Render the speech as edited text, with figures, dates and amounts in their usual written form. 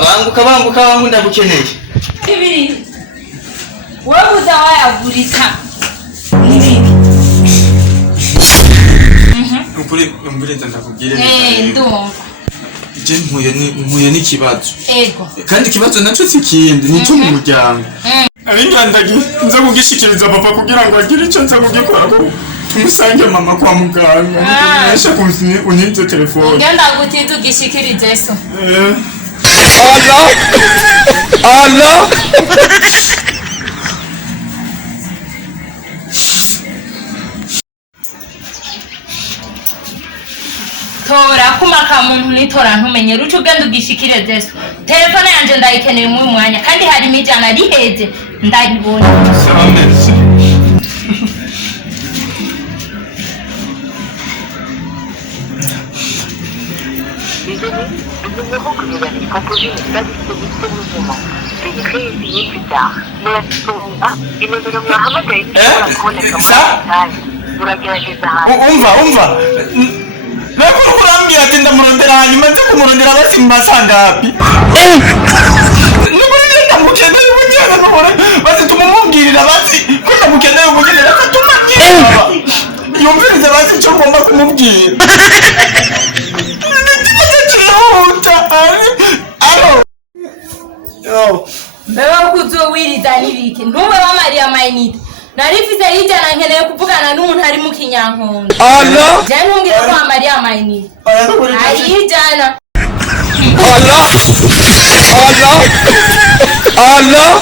banguka wangu ndagukeneye. Ibiri. Wowe uzawayagurika. Ibiri. Umbure ndakubwire. Ndumva. Je mpuye n'ikibazo. Ego. Kandi ikibazo naco sikindi nico mu muryango. Abingandagi nza kugishikiriza papa kugira ngo agire ico nza kugikora ko tumusange mama kwa muganga. Nisha kumsini unyinze telefone. Ngenda gutiza ugishikirize so. Allah. Tora kumaka muntu nitora ntumenye ruco ugenda ugishikirize so. Telefone yanje ndayikeneye mu mwanya kandi hari imijana riheze ndayibona. Sawa merci. Désolé, le numéro que vous avez composé n'est pas disponible pour le moment. Veuillez réessayer plus tard. Imezungumza Muhammad Aid umva nakuru kurambira ati ndamurondera hanyuma nze kumurondera basi mbasanga hapi nukuri ndamukeneye ubujyana nubona basi tumumubwirira basi ko ndamukeneye ubujyana akatumanyira yumviriza basi icyo ngomba kumubwira Beba kuzowiriza nibiki ntube wamariya mayinite narifise yijana nkeneye kuvugana n'umuntu ari mu kinyankondo je ntungire ko wamariya mayinite ayijana Allah